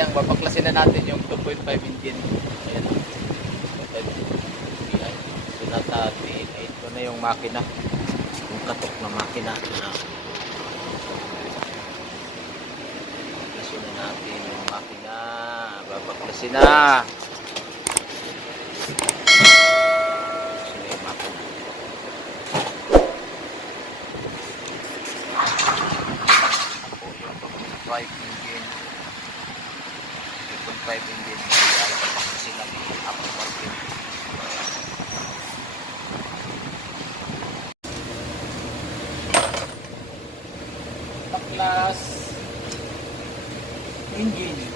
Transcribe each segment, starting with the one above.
Kaya babaklasin na natin yung 2.5 engine. Ayan. 2.5 PI. So natin, ito na yung makina. Yung katok na makina. Babaklasin na natin yung makina. Babaklasin na. Drive engine 2.5 engine kasi natin aftermarket baklas engine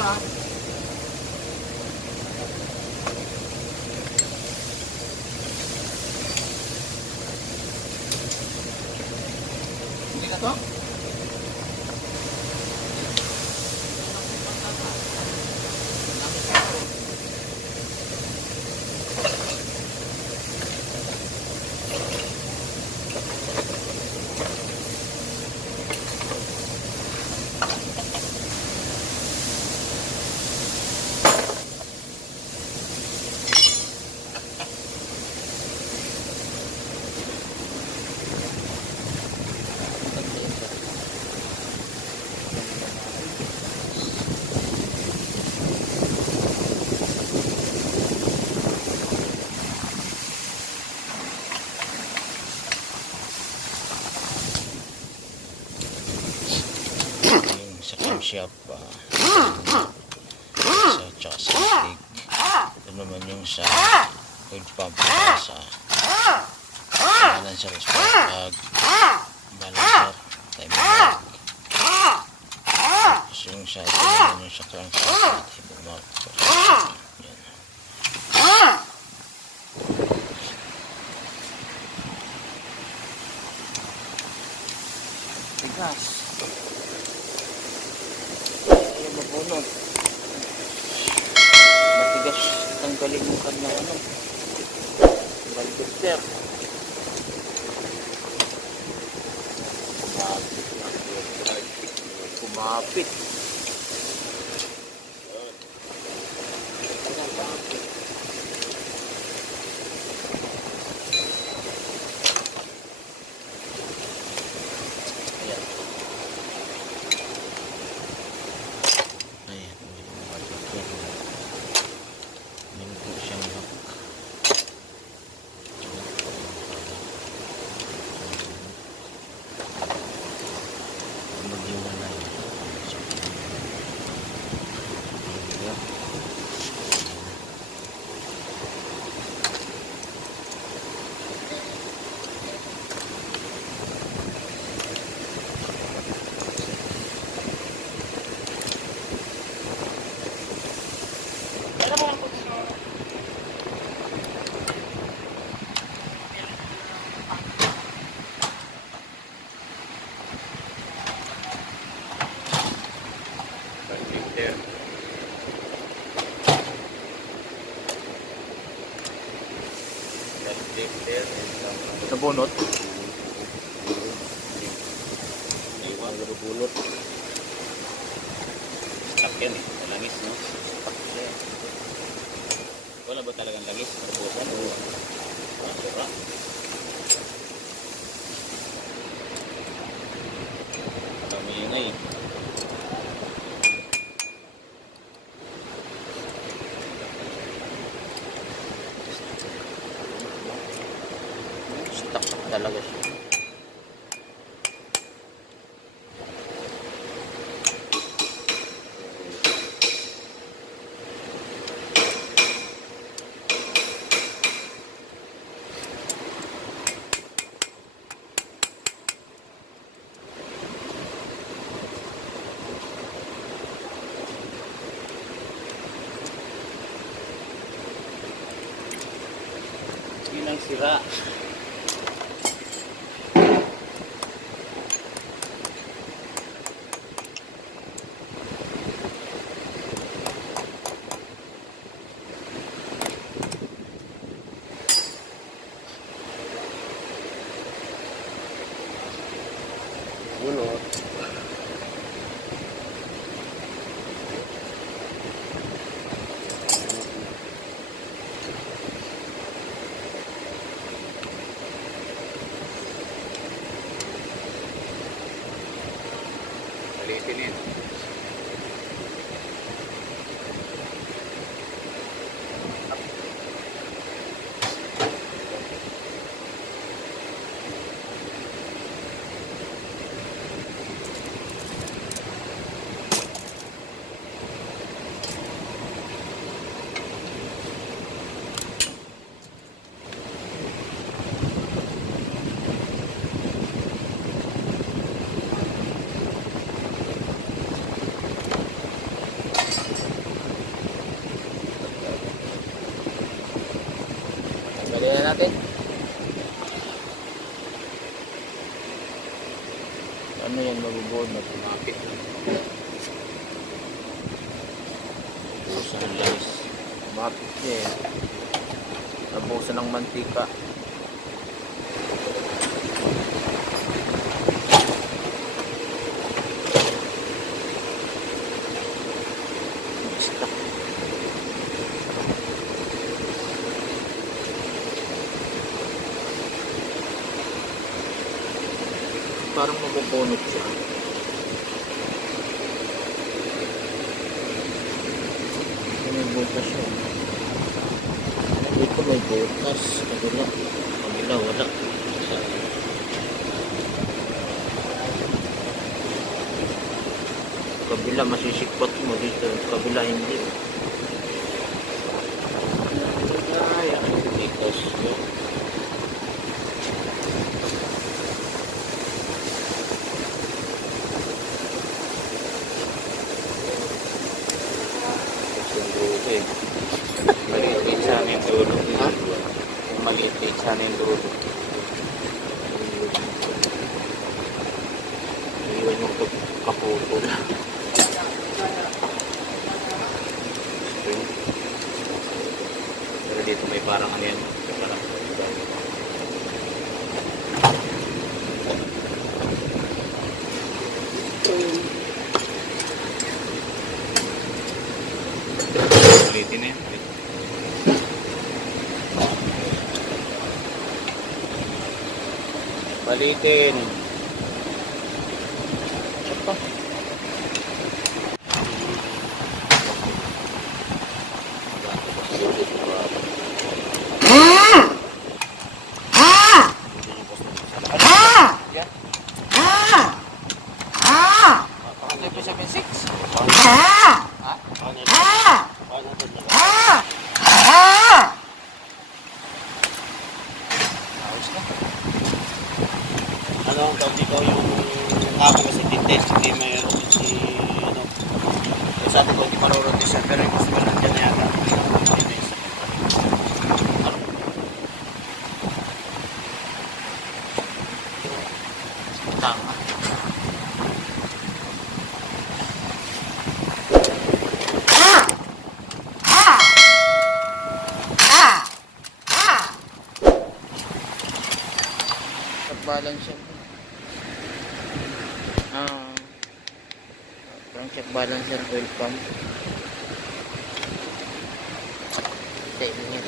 ha. Hindi na to? Sa camshaft sa chassis ito naman yung sa oil pump sa balancer spark plug balancer timing lag tapos yung sa ito naman yung sa crankshaft ibang mount tigas mabunod matigas tanggalin mo kanyang valve kumapit Stapler. Sa bunot. Iwan, bunot. Stuck yan eh. Langis, no? Wala ba talagang langis? Karbusan o sura? Alam mo yun eh. Stuck talaga siya. Yun ang sira. Bunot. Palitin yun. Tanggalin na natin. Ano yan, mabubunot? Mapit. Busan ng langis. Mapit niya eh. Nabusan ng mantika. Stuck. Parang mabubunot siya. May butas siya. Dito may butas. Kabila. Kabila wala. Kabila masisikpat mo dito. Kabila hindi. Ay, ang titos yun. Okay. Maliit sana yung dulo. Ha? Kung maliit sana yung dulo. Iwan yung kaputo. Pero dito may parang ano yan. Parang ulitin na yan. Balikin. Ito. Yan. Ano yung 76? Ha? Ayos na. Ano ang tawag dito yung hapon kasi tintes, hindi mayroon si ano. Sa atin ko hindi marunong siya, pero yung gusto na dyan yata. Tama. balancer. Crankshaft balancer oil pump. Sa inyo.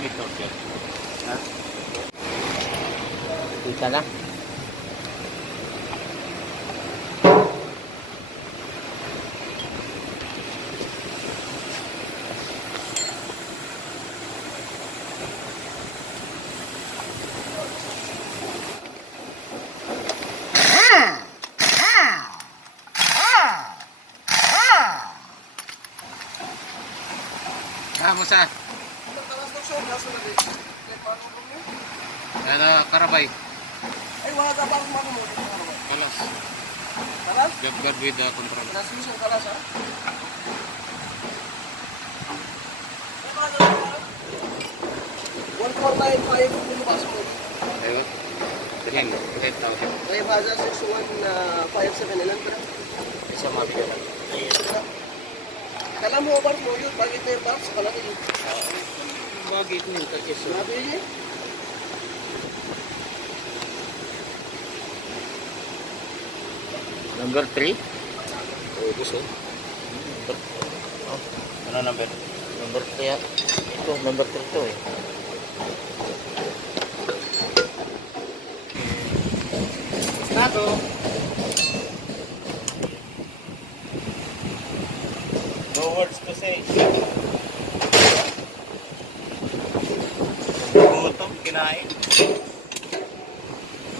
May torque. Ha? Kita na. Vamos sa. Ada karabay. Ay, wala ka bang mo? Kalas. Kalas? God with the control. Transmission kalas, ha? 1495 yung passport. Ayun. Tingin. 8,000. Kaya Baza 6157 ilan ba? Isa mabigyan lang. Kala mo ba mo yun? Bakit na yung box? Kala ko yun. Bakit nyo kasi Sabi niya? Number 3. oh, gusto. Ano number? Number 3. Ito, number 3 to eh. Tato. No words to say. Gutom, kinain.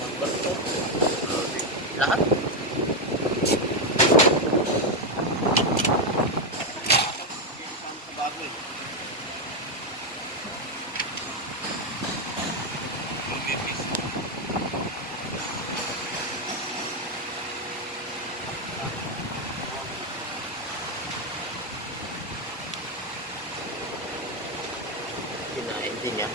Number 2. Lahat? Bago eh. Kinain din niya.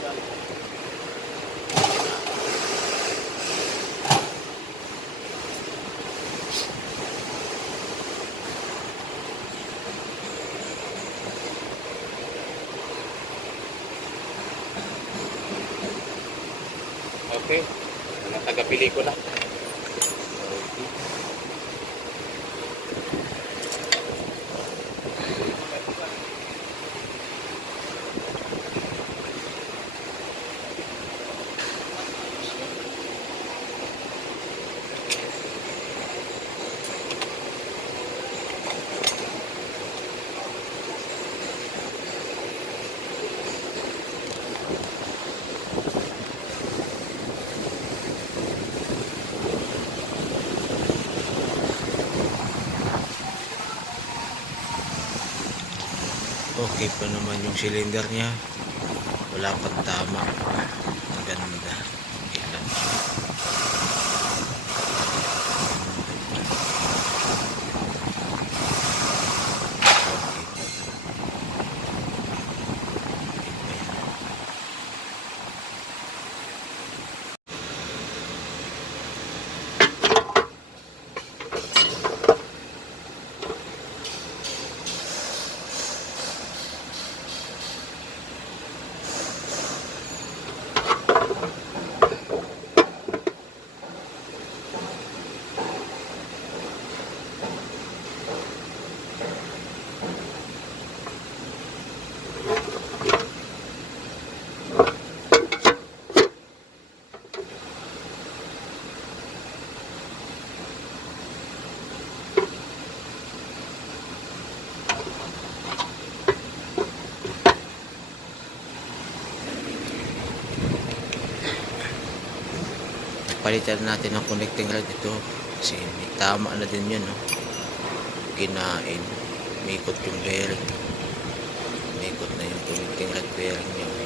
Okay. Mga taga-pelikula. Okay pa naman yung cylinder niya. Wala pang tama. Maganda. Okay lang siya. Palitan natin ang connecting rod ito kasi may tama na din yun, no? Kinain, umikot yung bearing, umikot na yung connecting rod bearing niya.